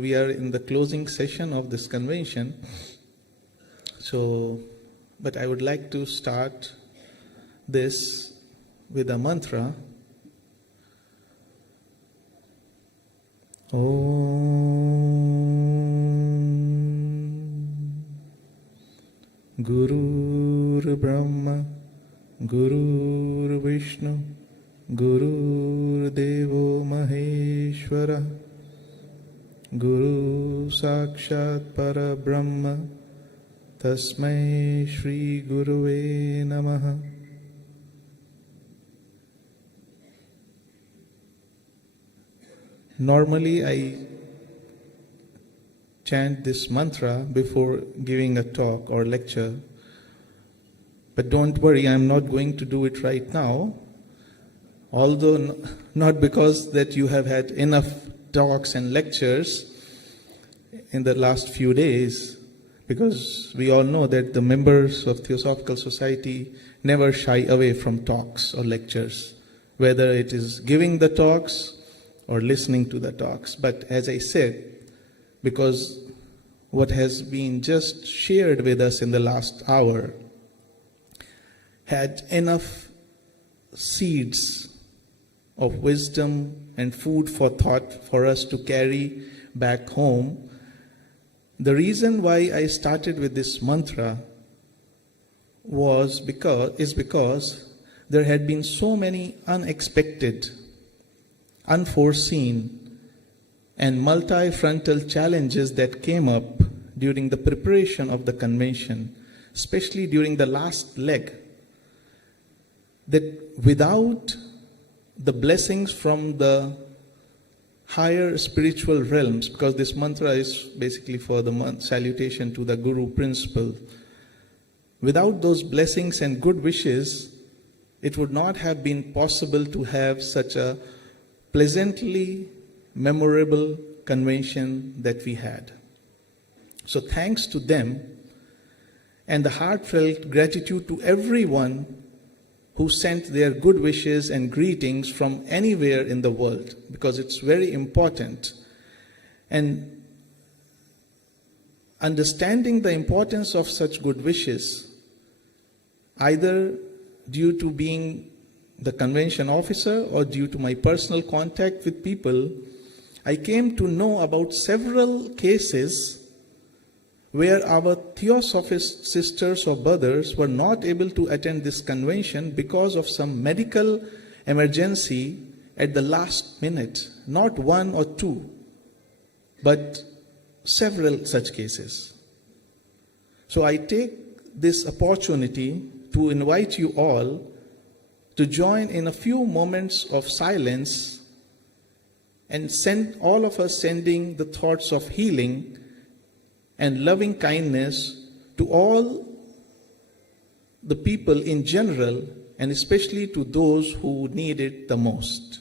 We are in the closing session of this convention. But I would like to start this with a mantra. Om Gurur Brahma Gurur Vishnu Gurur Devo Maheshwara Guru Sakshat Para Brahma Tasmai Shri Guruve Namaha. Normally I chant this mantra before giving a talk or lecture, but don't worry, I am not going to do it right now, although not because that you have had enough talks and lectures in the last few days, because we all know that the members of Theosophical Society never shy away from talks or lectures, whether it is giving the talks or listening to the talks. But as I said, because what has been just shared with us in the last hour had enough seeds of wisdom and food for thought for us to carry back home. The reason why I started with this mantra is because there had been so many unexpected, unforeseen, and multi-frontal challenges that came up during the preparation of the convention, especially during the last leg, that without the blessings from the higher spiritual realms, because this mantra is basically for the salutation to the Guru principle, without those blessings and good wishes, it would not have been possible to have such a pleasantly memorable convention that we had. So thanks to them, and the heartfelt gratitude to everyone who sent their good wishes and greetings from anywhere in the world, because it's very important. And understanding the importance of such good wishes, either due to being the convention officer or due to my personal contact with people, I came to know about several cases where our Theosophist sisters or brothers were not able to attend this convention because of some medical emergency at the last minute. Not one or two, but several such cases. So I take this opportunity to invite you all to join in a few moments of silence and all of us sending the thoughts of healing and loving kindness to all the people in general, and especially to those who need it the most.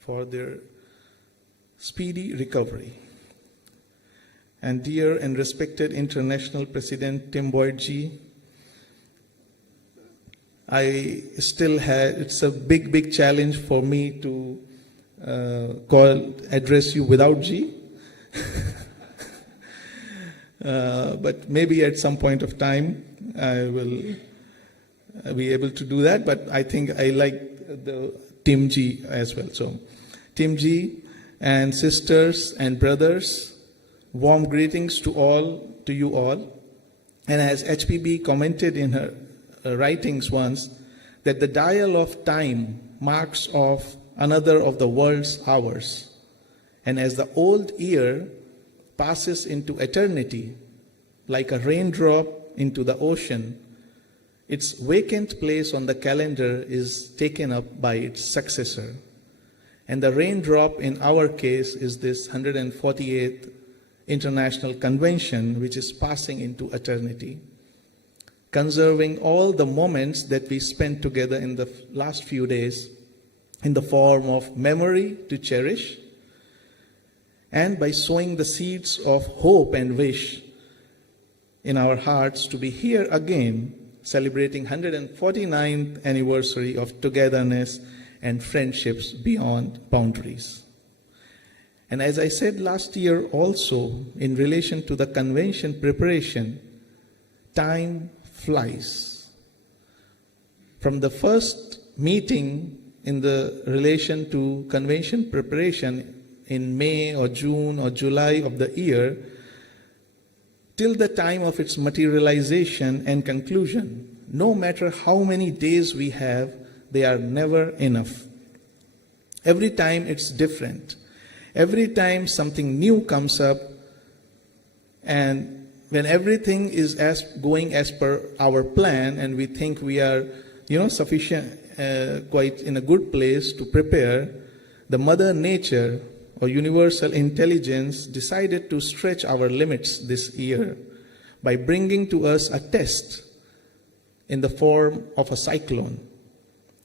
For their speedy recovery. And dear and respected International President Tim Boyd-G, it's a big challenge for me to address you without G. But maybe at some point of time I will be able to do that, but I think I like the Tim G as well. So, Tim G and sisters and brothers, warm greetings to you all. And as HPB commented in her writings once, that the dial of time marks off another of the world's hours. And as the old year passes into eternity, like a raindrop into the ocean, its vacant place on the calendar is taken up by its successor. And the raindrop in our case is this 148th International Convention, which is passing into eternity. conserving all the moments that we spent together in the last few days in the form of memory to cherish, and by sowing the seeds of hope and wish in our hearts to be here again, celebrating 149th anniversary of togetherness and friendships beyond boundaries. And as I said last year also, in relation to the convention preparation, time flies. From the first meeting in the relation to convention preparation in May or June or July of the year, till the time of its materialization and conclusion, no matter how many days we have, they are never enough. Every time it's different. Every time something new comes up, and when everything is going as per our plan and we think we are, sufficient, quite in a good place to prepare, the Mother Nature or universal intelligence decided to stretch our limits this year by bringing to us a test in the form of a cyclone,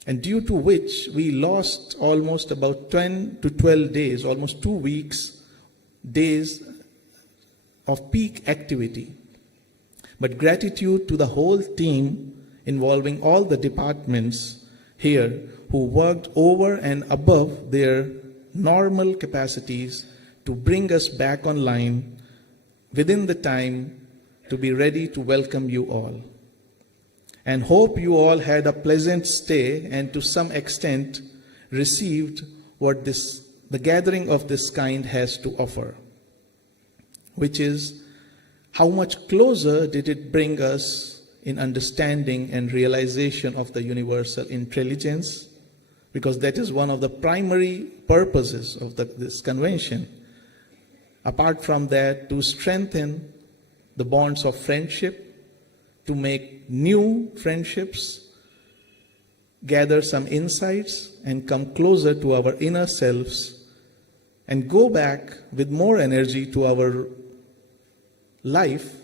and due to which we lost almost about 10 to 12 days, almost 2 weeks, days of peak activity. But gratitude to the whole team involving all the departments here who worked over and above their normal capacities to bring us back online within the time to be ready to welcome you all. And hope you all had a pleasant stay and to some extent received what the gathering of this kind has to offer, which is how much closer did it bring us in understanding and realization of the universal intelligence, because that is one of the primary purposes of this convention. Apart from that, to strengthen the bonds of friendship, to make new friendships, gather some insights, and come closer to our inner selves, and go back with more energy to our life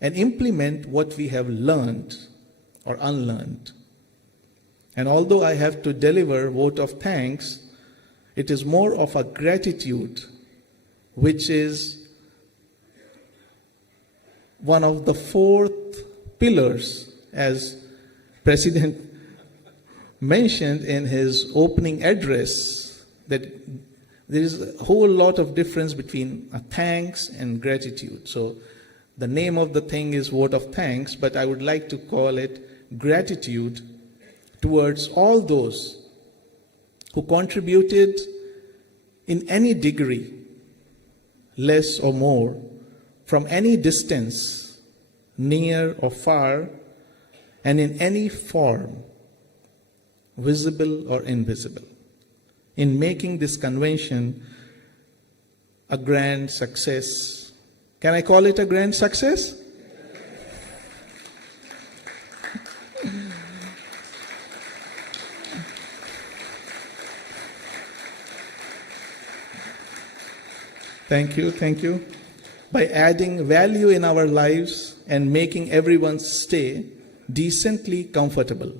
and implement what we have learned or unlearned. And although I have to deliver a vote of thanks, it is more of a gratitude, which is one of the fourth pillars, as President mentioned in his opening address, that there is a whole lot of difference between a thanks and gratitude. So the name of the thing is vote of thanks, but I would like to call it gratitude towards all those who contributed in any degree, less or more, from any distance, near or far, and in any form, visible or invisible, in making this convention a grand success. Can I call it a grand success? Thank you. By adding value in our lives and making everyone's stay decently comfortable.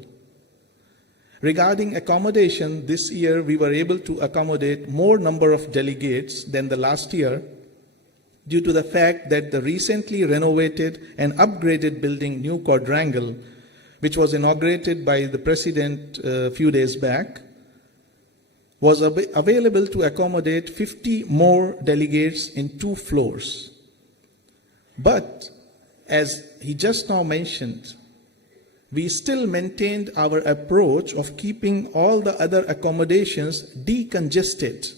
Regarding accommodation, this year we were able to accommodate more number of delegates than the last year due to the fact that the recently renovated and upgraded building New Quadrangle, which was inaugurated by the President a few days back, was available to accommodate 50 more delegates in 2 floors. But, as he just now mentioned, we still maintained our approach of keeping all the other accommodations decongested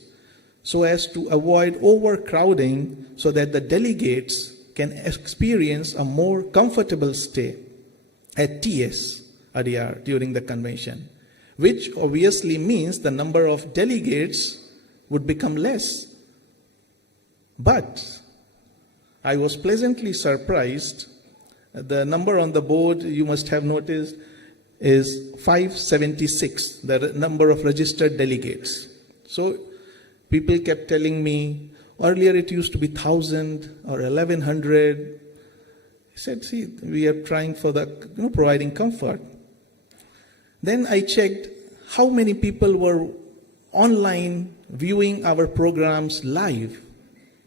so as to avoid overcrowding, so that the delegates can experience a more comfortable stay at TS Adyar during the convention, which obviously means the number of delegates would become less. But I was pleasantly surprised. The number on the board, you must have noticed, is 576, the number of registered delegates. So people kept telling me, earlier it used to be 1,000 or 1,100. said, see, we are trying for the, providing comfort. Then I checked how many people were online viewing our programs live.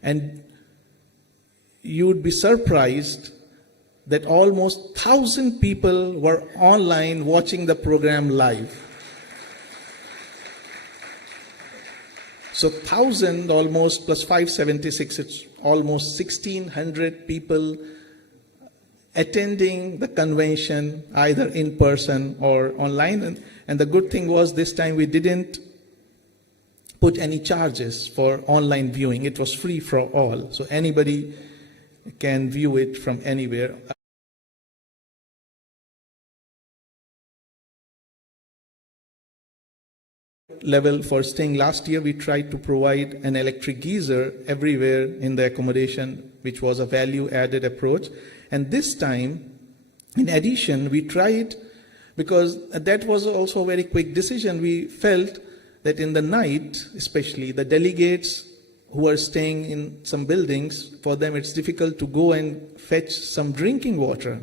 And you would be surprised that almost 1,000 people were online watching the program live. So 1,000 almost plus 576, it's almost 1,600 people attending the convention either in person or online. And the good thing was this time we didn't put any charges for online viewing. It was free for all. So anybody can view it from anywhere. Level for staying last year, we tried to provide an electric geyser everywhere in the accommodation, which was a value-added approach. And this time, in addition, we tried, because that was also a very quick decision, we felt that in the night, especially, the delegates who are staying in some buildings, for them it's difficult to go and fetch some drinking water.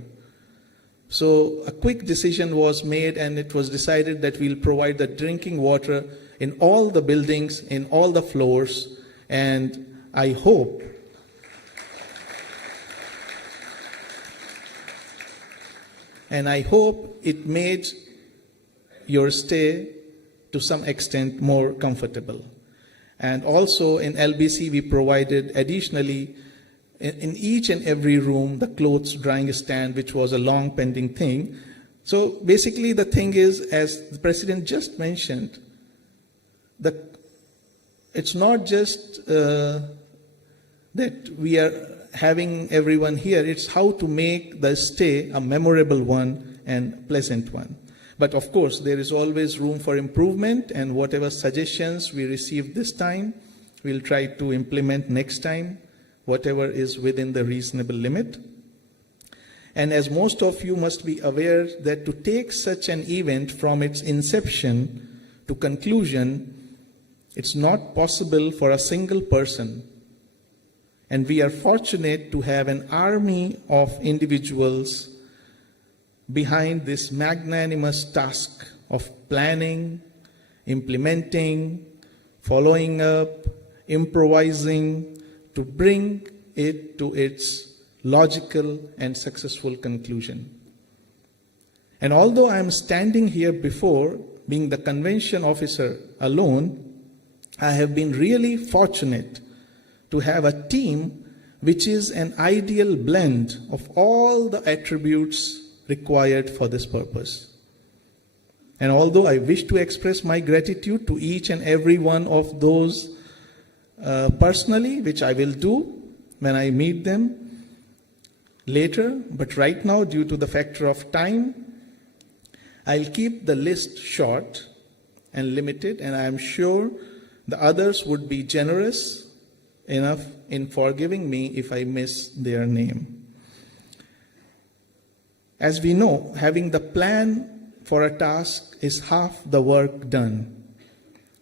So a quick decision was made, and it was decided that we'll provide the drinking water in all the buildings, in all the floors, and I hope it made your stay to some extent more comfortable. And also in LBC we provided additionally in each and every room the clothes drying stand, which was a long pending thing. So basically the thing is, as the President just mentioned, it's not just that we are having everyone here, it's how to make the stay a memorable one and pleasant one. But of course, there is always room for improvement, and whatever suggestions we receive this time, we'll try to implement next time, whatever is within the reasonable limit. And as most of you must be aware, that to take such an event from its inception to conclusion, it's not possible for a single person. And we are fortunate to have an army of individuals behind this magnanimous task of planning, implementing, following up, improvising, to bring it to its logical and successful conclusion. And although I am standing here before being the convention officer alone, I have been really fortunate to have a team which is an ideal blend of all the attributes required for this purpose. And although I wish to express my gratitude to each and every one of those personally, which I will do when I meet them later, but right now, due to the factor of time, I'll keep the list short and limited, and I am sure the others would be generous enough in forgiving me if I miss their name. As we know, having the plan for a task is half the work done.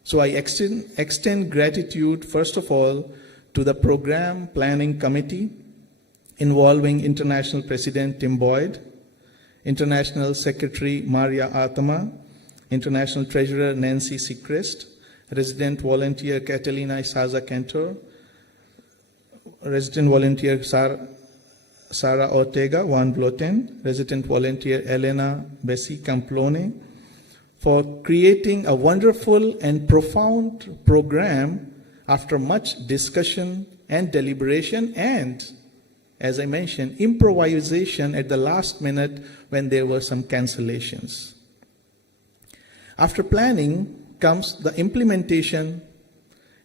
So I extend gratitude, first of all, to the Program Planning Committee involving International President Tim Boyd, International Secretary Maria Atama, International Treasurer Nancy Seacrest, Resident Volunteer Catalina Isaza Cantor, Resident Volunteer Sara Ortega Juan Bloten, Resident Volunteer Elena Bessie Camplone, for creating a wonderful and profound program after much discussion and deliberation and, as I mentioned, improvisation at the last minute when there were some cancellations. After planning comes the implementation,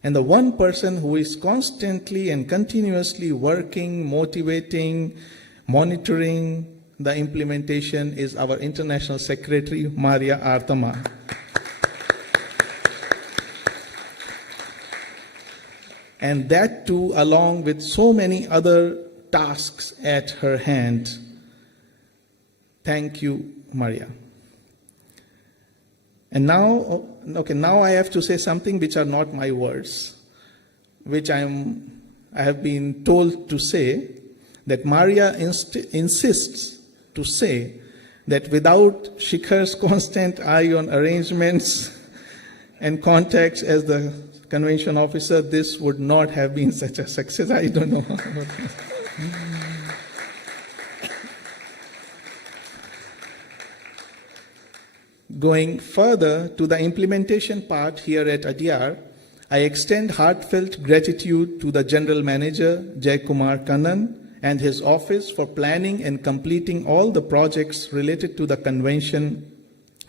and the one person who is constantly and continuously working, motivating, monitoring the implementation is our International Secretary, Maria Artama. And that too, along with so many other tasks at her hand. Thank you, Maria. And now I have to say something which are not my words, which I have been told to say, that Maria insists to say that without Shikhar's constant eye on arrangements and contacts as the convention officer, this would not have been such a success. I don't know. Going further to the implementation part here at Adyar, I extend heartfelt gratitude to the General Manager, Jai Kumar Kannan, and his office for planning and completing all the projects related to the convention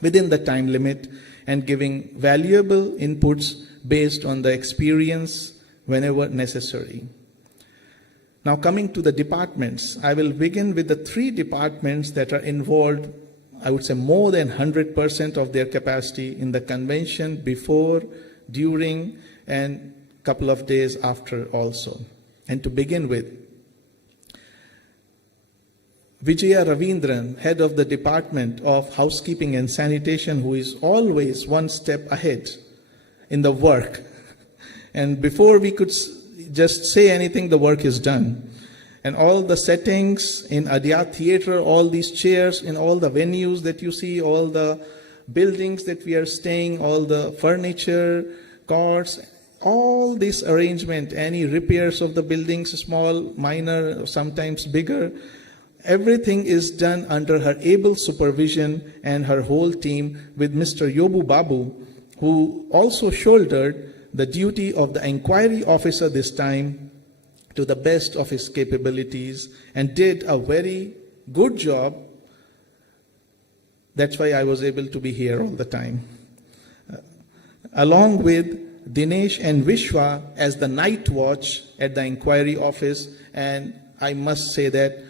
within the time limit and giving valuable inputs based on the experience whenever necessary. Now coming to the departments, I will begin with the 3 departments that are involved, I would say more than 100% of their capacity in the convention before, during, and a couple of days after also. And to begin with, Vijaya Ravindran, head of the Department of Housekeeping and Sanitation, who is always one step ahead in the work. And before we could just say anything, the work is done. And all the settings in Adyar Theatre, all these chairs in all the venues that you see, all the buildings that we are staying, all the furniture, carts, all this arrangement, any repairs of the buildings, small, minor, sometimes bigger, everything is done under her able supervision and her whole team with Mr. Yobu Babu, who also shouldered the duty of the inquiry officer this time to the best of his capabilities and did a very good job. That's why I was able to be here all the time. Along with Dinesh and Vishwa as the night watch at the inquiry office, and I must say that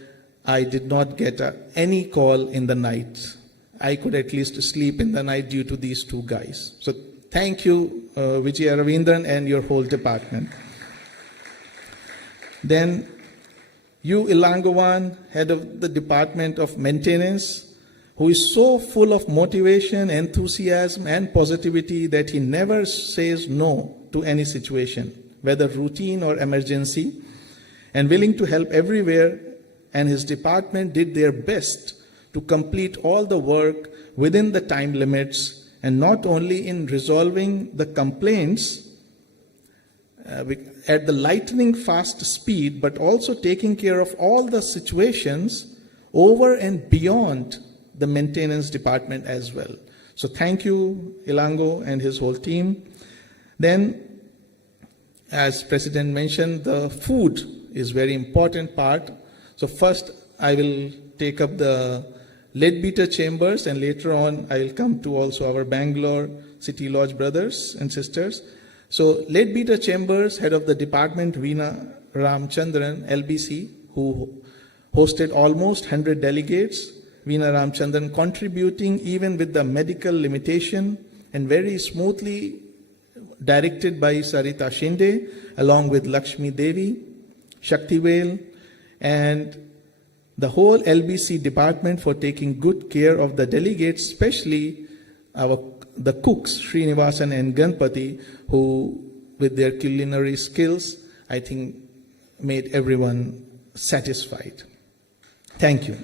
I did not get any call in the night. I could at least sleep in the night due to these 2 guys. So thank you, Vijaya Ravindran and your whole department. Then you, Ilangovan, head of the Department of Maintenance, who is so full of motivation, enthusiasm, and positivity that he never says no to any situation, whether routine or emergency, and willing to help everywhere, and his department did their best to complete all the work within the time limits, and not only in resolving the complaints at the lightning fast speed, but also taking care of all the situations over and beyond the maintenance department as well. So thank you, Ilango and his whole team. Then, as President mentioned, the food is very important part. So first, I will take up the Leadbeater Chambers, and later on, I will come to also our Bangalore City Lodge brothers and sisters. So Leadbeater Chambers, head of the department, Veena Ramchandran, LBC, who hosted almost 100 delegates. Veena Ramchandran contributing even with the medical limitation and very smoothly directed by Sarita Shinde, along with Lakshmi Devi, Shaktivel, and the whole LBC department for taking good care of the delegates, especially the cooks, Srinivasan and Ganpati, who with their culinary skills, I think made everyone satisfied. Thank you.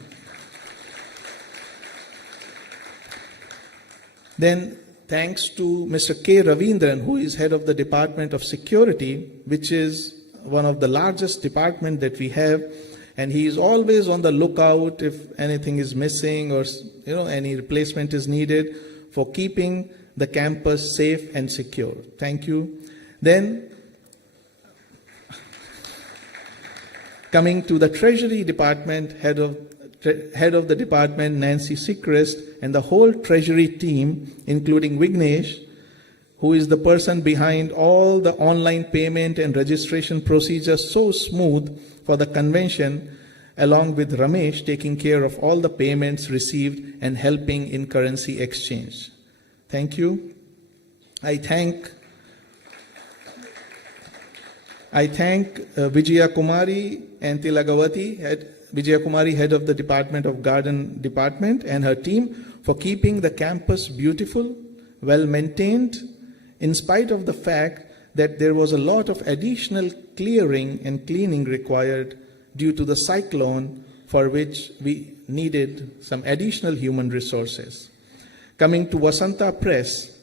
Then, thanks to Mr. K. Ravindran, who is head of the Department of Security, which is one of the largest departments that we have, and he is always on the lookout if anything is missing or any replacement is needed for keeping the campus safe and secure. Thank you. Then, coming to the Treasury Department, head of the department, Nancy Sechrist, and the whole Treasury team, including Vignesh, who is the person behind all the online payment and registration procedures so smooth for the convention, along with Ramesh taking care of all the payments received and helping in currency exchange. Thank you. I thank Vijaya Kumari and Tilagavati, Vijaya Kumari, head of the Department of Garden Department, and her team for keeping the campus beautiful, well maintained, in spite of the fact that there was a lot of additional clearing and cleaning required due to the cyclone, for which we needed some additional human resources. Coming to Vasanta Press,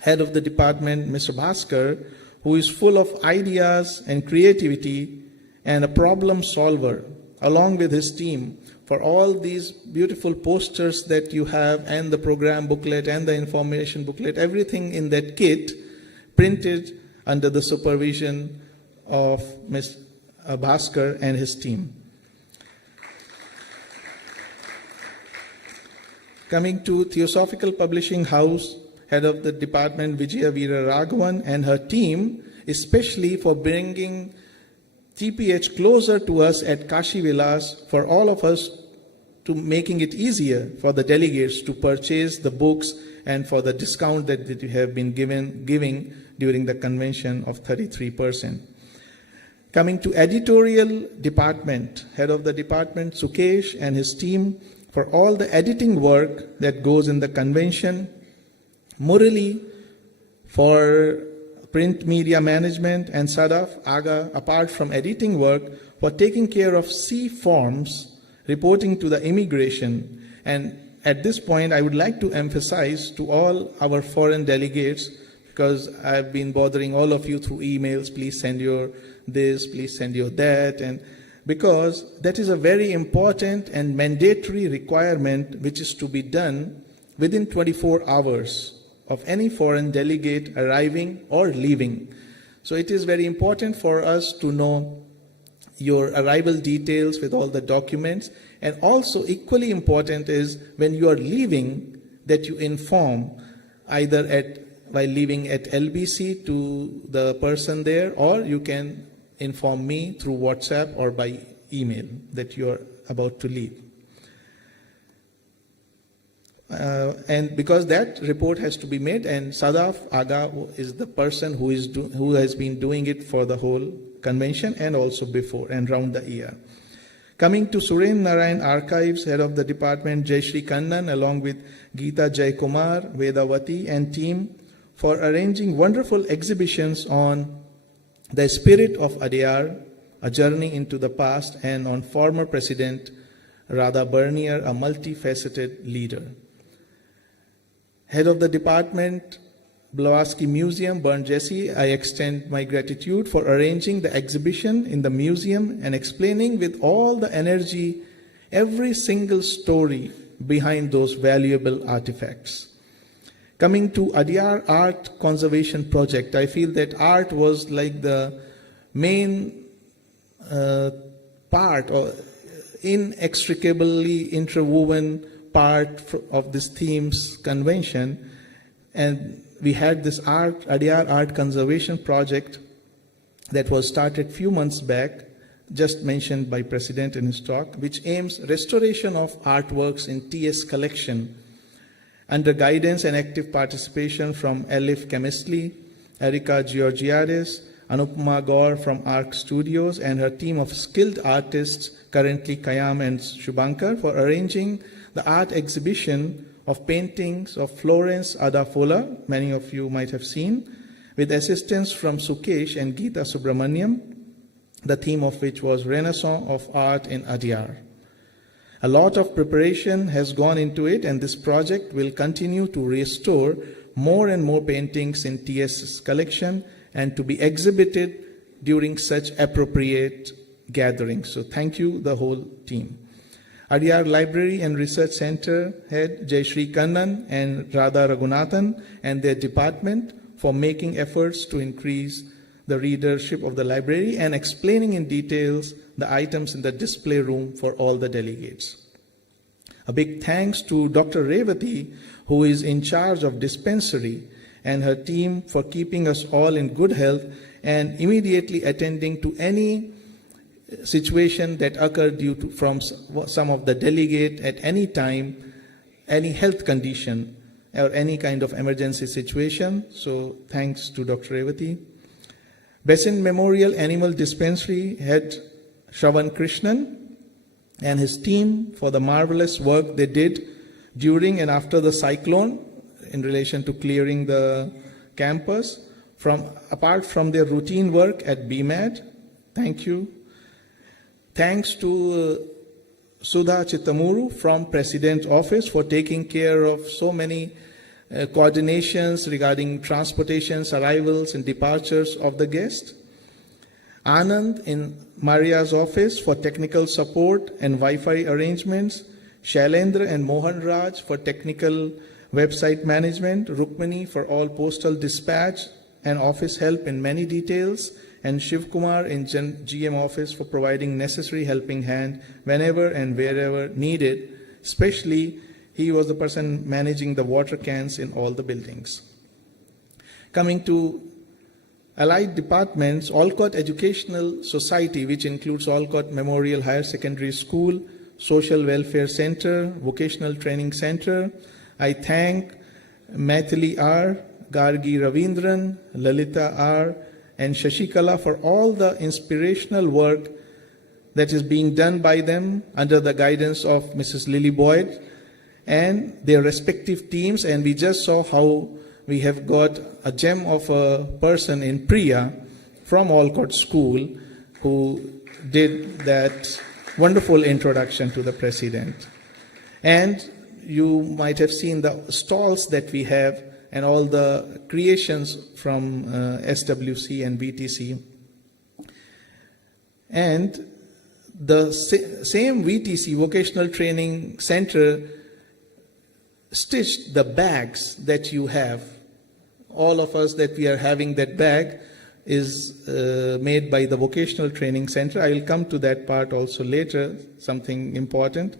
head of the department, Mr. Bhaskar, who is full of ideas and creativity and a problem solver, along with his team, for all these beautiful posters that you have, and the program booklet and the information booklet, everything in that kit, printed under the supervision of Mr. Bhaskar and his team. Coming to Theosophical Publishing House, head of the department, Vijaya Veera Raghavan, and her team, especially for bringing TPH closer to us at Kashi Vilas, for all of us, to making it easier for the delegates to purchase the books, and for the discount that you have been giving during the convention of 33%. Coming to editorial department, head of the department, Sukesh, and his team, for all the editing work that goes in the convention. Murali for print media management, and Sadaf Aga, apart from editing work, for taking care of C forms reporting to the immigration. And at this point, I would like to emphasize to all our foreign delegates, because I've been bothering all of you through emails, please send your this, please send your that, and because that is a very important and mandatory requirement which is to be done within 24 hours of any foreign delegate arriving or leaving. So it is very important for us to know your arrival details with all the documents, and also equally important is when you are leaving that you inform either while leaving at LBC to the person there, or you can inform me through WhatsApp or by email that you are about to leave. And because that report has to be made, and Sadaf Aga is the person who has been doing it for the whole convention and also before and round the year. Coming to Suren Narayan Archives, head of the department, Jayashree Kannan, along with Geeta Jaykumar, Vedavati, and team, for arranging wonderful exhibitions on the spirit of Adyar, a journey into the past, and on former President Radha Bernier, a multifaceted leader. Head of the department, Blavatsky Museum, Burn Jesse, I extend my gratitude for arranging the exhibition in the museum and explaining with all the energy every single story behind those valuable artifacts. Coming to Adyar Art Conservation Project, I feel that art was like the main part, or inextricably interwoven part of this theme's convention. And we had this Adyar Art Conservation Project that was started few months back, just mentioned by President in his talk, which aims restoration of artworks in TS collection under guidance and active participation from Elif Chemistly, Erika Georgiades, Anupama Gaur from ARC Studios, and her team of skilled artists, currently Kayam and Shubhankar, for arranging the art exhibition of paintings of Florence Adafola, many of you might have seen, with assistance from Sukesh and Geeta Subramaniam, the theme of which was Renaissance of Art in Adyar. A lot of preparation has gone into it, and this project will continue to restore more and more paintings in TS's collection and to be exhibited during such appropriate gatherings. So thank you, the whole team. Adyar Library and Research Center head Jayashree Kannan and Radha Raghunathan and their department for making efforts to increase the readership of the library and explaining in details the items in the display room for all the delegates. A big thanks to Dr. Revati, who is in charge of dispensary, and her team for keeping us all in good health and immediately attending to any situation that occurred due to from some of the delegate at any time, any health condition or any kind of emergency situation. So thanks to Dr. Revati. Basin Memorial Animal Dispensary head Shravan Krishnan and his team for the marvelous work they did during and after the cyclone in relation to clearing the campus, apart from their routine work at BMAD. Thank you. Thanks to Sudha Chittamuru from President's Office for taking care of so many coordinations regarding transportations, arrivals and departures of the guest. Anand in Maria's office for technical support and Wi-Fi arrangements. Shailendra and Mohan Raj for technical website management. Rukmini for all postal dispatch and office help in many details. And Shiv Kumar in GM office for providing necessary helping hand whenever and wherever needed. Especially, he was the person managing the water cans in all the buildings. Coming to allied departments, Olcott Educational Society, which includes Olcott Memorial Higher Secondary School, Social Welfare Center, Vocational Training Center. I thank Maithili R., Gargi Ravindran, Lalita R., and Shashikala for all the inspirational work that is being done by them under the guidance of Mrs. Lily Boyd and their respective teams. And we just saw how we have got a gem of a person in Priya from Olcott School who did that wonderful introduction to the President. And you might have seen the stalls that we have and all the creations from SWC and VTC. And the same VTC, Vocational Training Center, stitched the bags that you have. All of us that we are having that bag is made by the Vocational Training Center. I will come to that part also later, something important.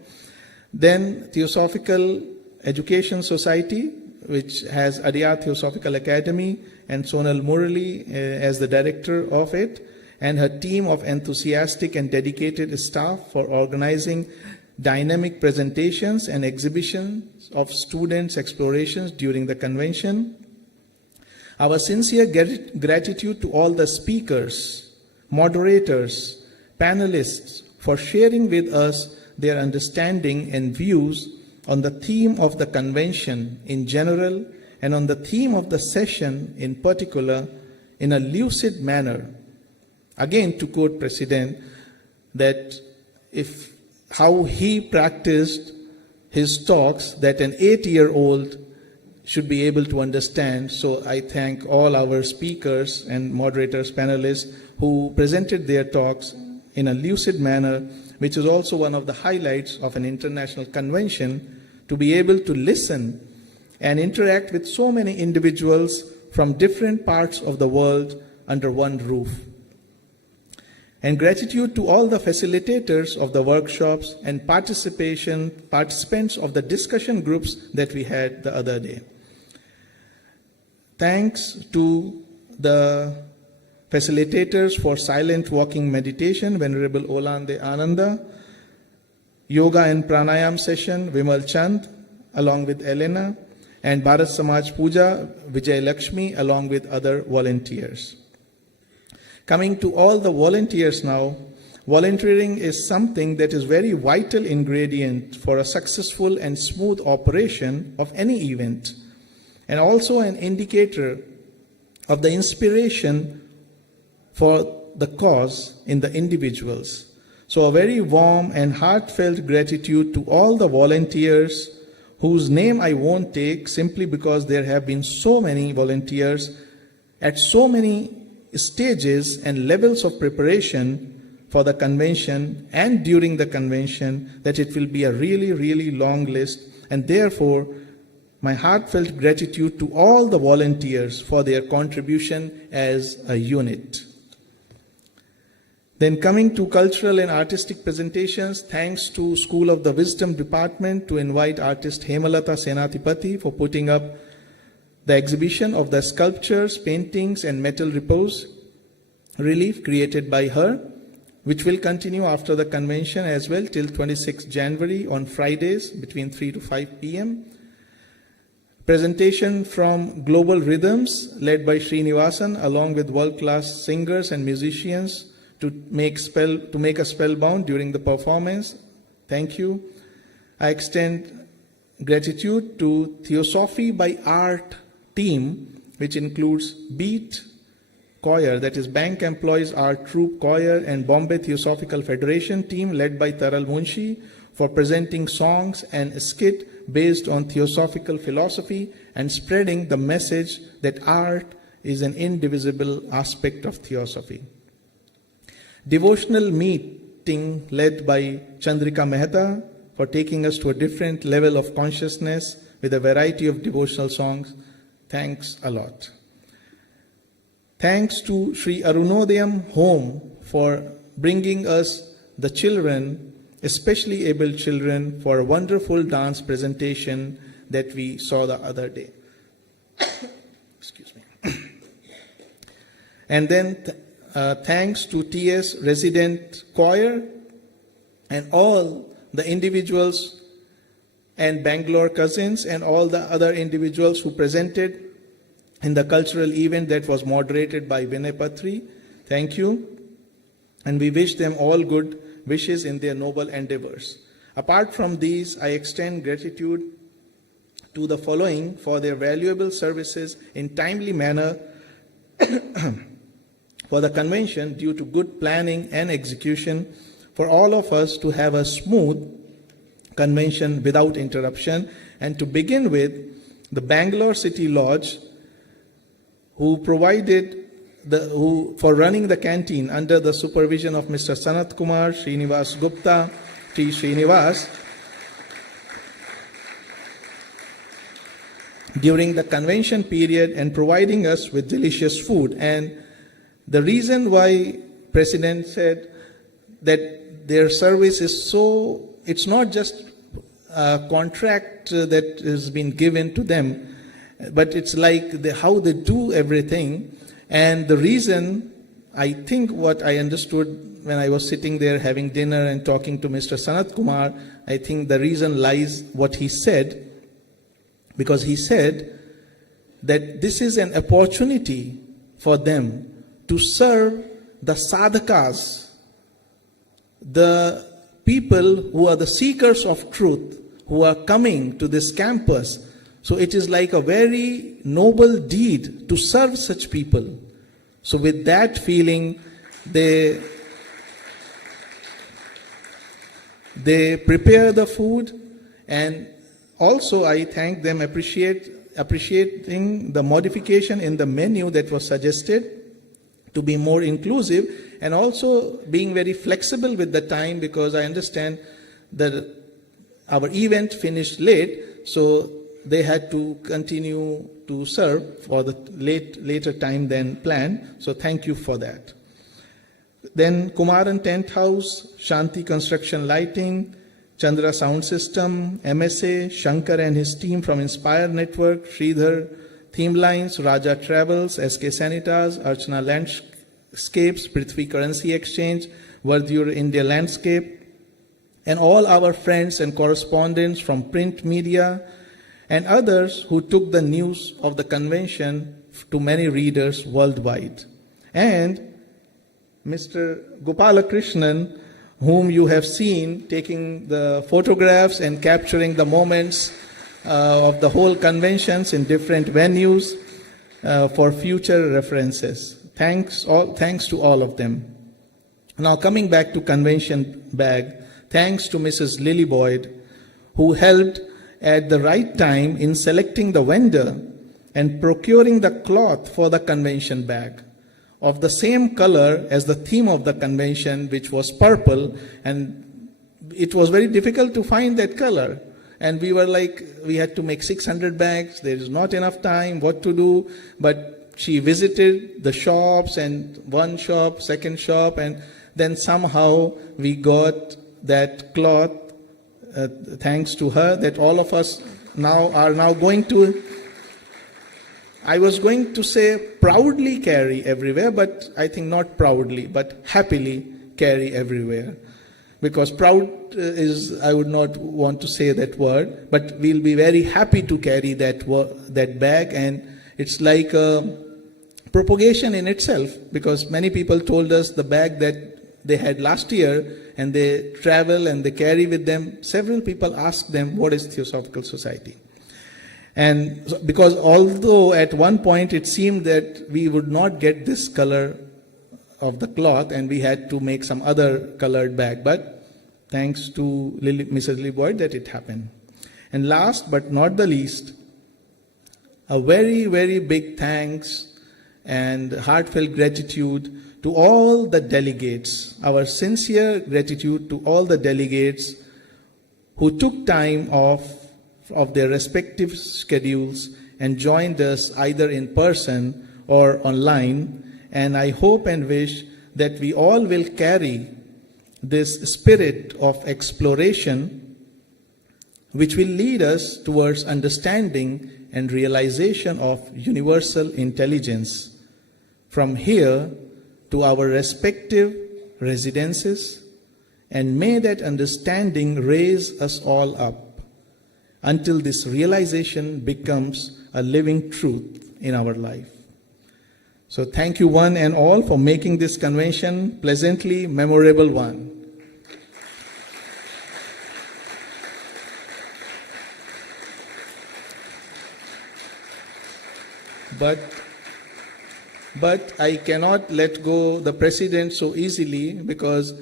Then Theosophical Education Society, which has Adyar Theosophical Academy and Sonal Murali as the director of it, and her team of enthusiastic and dedicated staff for organizing dynamic presentations and exhibitions of students' explorations during the convention. Our sincere gratitude to all the speakers, moderators, panelists for sharing with us their understanding and views on the theme of the convention in general and on the theme of the session in particular in a lucid manner. Again, to quote President, that if how he practiced his talks that an 8-year-old should be able to understand. So I thank all our speakers and moderators, panelists who presented their talks in a lucid manner, which is also one of the highlights of an international convention, to be able to listen and interact with so many individuals from different parts of the world under one roof. And gratitude to all the facilitators of the workshops and participants of the discussion groups that we had the other day. Thanks to the facilitators for silent walking meditation, Venerable Olande Ananda, yoga and pranayam session, Vimal Chand, along with Elena, and Bharat Samaj Puja, Vijay Lakshmi, along with other volunteers. Coming to all the volunteers now, volunteering is something that is very vital ingredient for a successful and smooth operation of any event, and also an indicator of the inspiration for the cause in the individuals. So a very warm and heartfelt gratitude to all the volunteers whose name I won't take simply because there have been so many volunteers at so many stages and levels of preparation for the convention and during the convention that it will be a really, really long list. And therefore, my heartfelt gratitude to all the volunteers for their contribution as a unit. Then coming to cultural and artistic presentations, thanks to School of the Wisdom Department to invite artist Hemalata Senathipati for putting up the exhibition of the sculptures, paintings and metal repose relief created by her, which will continue after the convention as well till 26 January on Fridays between 3 to 5 p.m. Presentation from Global Rhythms led by Srinivasan along with world-class singers and musicians to make us spellbound during the performance. Thank you. I extend gratitude to Theosophy by Art team, which includes Beat, choir, that is bank employees, art troupe, choir, and Bombay Theosophical Federation team led by Taral Munshi for presenting songs and a skit based on theosophical philosophy and spreading the message that art is an indivisible aspect of theosophy. Devotional meeting led by Chandrika Mehta for taking us to a different level of consciousness with a variety of devotional songs. Thanks a lot. Thanks to Sri Arunodayam Home for bringing us the children, especially able children, for a wonderful dance presentation that we saw the other day. Excuse me. And then thanks to TS Resident Choir and all the individuals and Bangalore cousins and all the other individuals who presented in the cultural event that was moderated by Vinay Patri. Thank you. And we wish them all good wishes in their noble endeavors. Apart from these, I extend gratitude to the following for their valuable services in timely manner for the convention due to good planning and execution, for all of us to have a smooth convention without interruption, and to begin with the Bangalore City Lodge, who provided for running the canteen under the supervision of Mr. Sanat Kumar, Srinivas Gupta, T. Srinivas, during the convention period and providing us with delicious food. And the reason why President said that their service is so, it's not just a contract that has been given to them, but it's like how they do everything. And the reason, I think what I understood when I was sitting there having dinner and talking to Mr. Sanat Kumar, I think the reason lies what he said, because he said that this is an opportunity for them to serve the sadhakas, the people who are the seekers of truth, who are coming to this campus. So it is like a very noble deed to serve such people. So with that feeling, they prepare the food, and also I thank them appreciating the modification in the menu that was suggested to be more inclusive, and also being very flexible with the time, because I understand that our event finished late, so they had to continue to serve for the later time than planned. So thank you for that. Then Kumaran Tent House, Shanti Construction Lighting, Chandra Sound System, MSA, Shankar and his team from Inspire Network, Sridhar Theme Lines, Raja Travels, SK Sanitas, Archana Landscapes, Prithvi Currency Exchange, Vardyur India Landscape, and all our friends and correspondents from print media and others who took the news of the convention to many readers worldwide. And Mr. Gopalakrishnan, whom you have seen taking the photographs and capturing the moments of the whole conventions in different venues for future references. Thanks to all of them. Now coming back to convention bag, thanks to Mrs. Lily Boyd, who helped at the right time in selecting the vendor and procuring the cloth for the convention bag of the same color as the theme of the convention, which was purple, and it was very difficult to find that color. And we were like, we had to make 600 bags, there is not enough time, what to do? But she visited the shops, and one shop, second shop, and then somehow we got that cloth, thanks to her, that all of us are now going to, I was going to say proudly carry everywhere, but I think not proudly, but happily carry everywhere. Because proud is, I would not want to say that word, but we'll be very happy to carry that bag, and it's like a propagation in itself, because many people told us the bag that they had last year, and they travel and they carry with them. Several people ask them, what is Theosophical Society? And because although at one point it seemed that we would not get this color of the cloth and we had to make some other colored bag, but thanks to Mrs. Lily Boyd that it happened. And last but not the least, a very, very big thanks and heartfelt gratitude to all the delegates, our sincere gratitude to all the delegates who took time off of their respective schedules and joined us either in person or online. And I hope and wish that we all will carry this spirit of exploration, which will lead us towards understanding and realization of universal intelligence from here to our respective residences, and may that understanding raise us all up until this realization becomes a living truth in our life. So thank you one and all for making this convention pleasantly memorable one. But I cannot let go the president so easily, because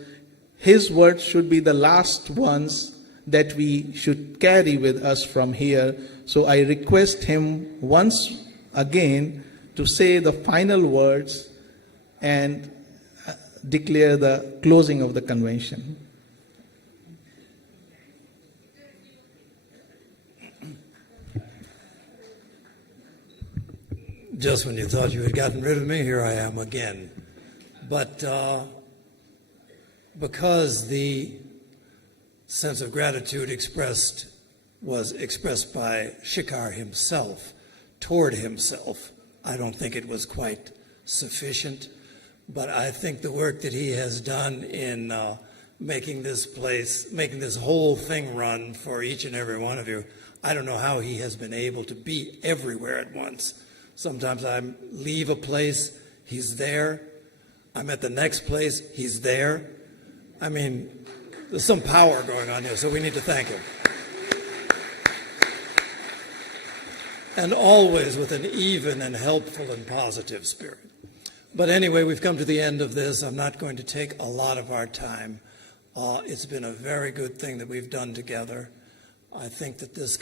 his words should be the last ones that we should carry with us from here. So I request him once again to say the final words and declare the closing of the convention. Just when you thought you had gotten rid of me, here I am again. But because the sense of gratitude was expressed by Shikhar himself toward himself, I don't think it was quite sufficient. But I think the work that he has done in making this whole thing run for each and every one of you, I don't know how he has been able to be everywhere at once. Sometimes I leave a place, he's there. I'm at the next place, he's there. I mean, there's some power going on here, so we need to thank him. And always with an even and helpful and positive spirit. But anyway, we've come to the end of this. I'm not going to take a lot of our time. It's been a very good thing that we've done together. I think that this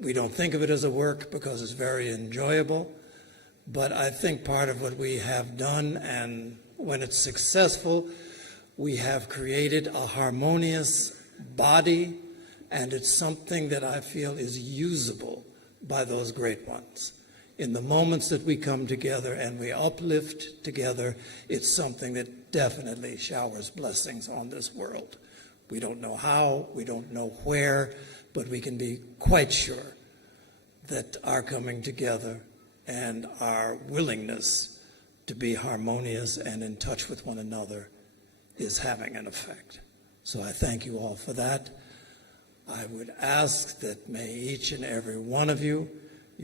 we don't think of it as a work because it's very enjoyable, but I think part of what we have done, and when it's successful, we have created a harmonious body, and it's something that I feel is usable by those great ones. In the moments that we come together and we uplift together, it's something that definitely showers blessings on this world. We don't know how, we don't know where, but we can be quite sure that our coming together and our willingness to be harmonious and in touch with one another is having an effect. So I thank you all for that. I would ask that may each and every one of you,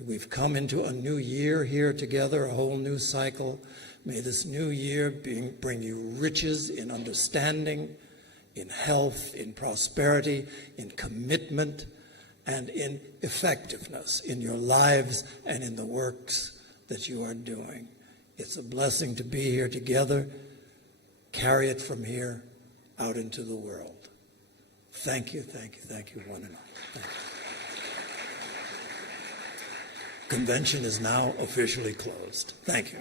we've come into a new year here together, a whole new cycle. May this new year bring you riches in understanding, in health, in prosperity, in commitment, and in effectiveness in your lives and in the works that you are doing. It's a blessing to be here together. Carry it from here out into the world. Thank you, thank you, thank you, one and all. Thank you. Convention is now officially closed. Thank you.